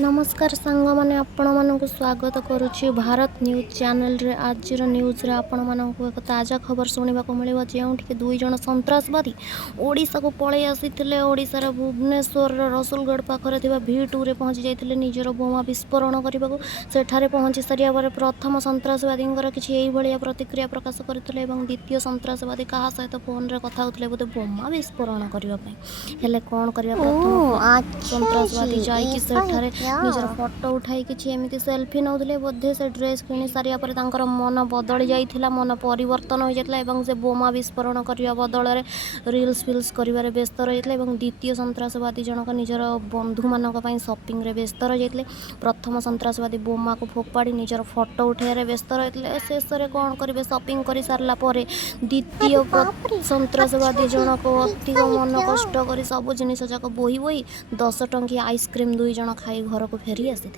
नमस्कार सांग मैंने आपण मानक स्वागत करुच्ची भारत न्यूज चैनल रे। आज न्यूज रे आपण मानक एक ताजा खबर शुणा मिले जो दुई जन सन्त्रासवादी ओडिशा को पलि आसी ओडिशार भुवनेश्वर रसुलगढ़ पाखरे V2 रे पहुंची जाते निजर बोमा विस्फोरण करने को। सेठारे पहुंची सारिया पर प्रथम सन्त्रासवादी किसी भाया प्रतिक्रिया प्रकाश करते द्वितीय सन्त्रासवादी क्या सहित फोन रे कथा होते बोधे बोमा विस्फोरण करने हेले कौन कर सन्त्रासवादी जाइकी सेठारे निजर फोटो उठाई किसी एमती सेल्फी नौले बोधे से ड्रेस किणी सारिया पर तांकर मन बदली जाइथिला, मन परिवर्तन हो जाइथिला एवं से बोमा विस्फोरण करने बदल में रिल्स फिल्स कर व्यस्त रही। द्वितीय सन्त्रासवादी जनक निजर बंधु मानक सपिंग रे व्यस्त रही। प्रथम सन्त्रासवादी बोमा को फोपाड़ी निजर फोटो उठाइबार व्यस्त रही। शेष में कौन करेंगे सपिंग कर सारा पर द्वितीय सन्त्रासवादी जनक अधिक मन कष्ट कर सब जिनिस जाक बोही बोही 10 टंकी आइसक्रीम दुई जन खाई घर को फेरी आसी।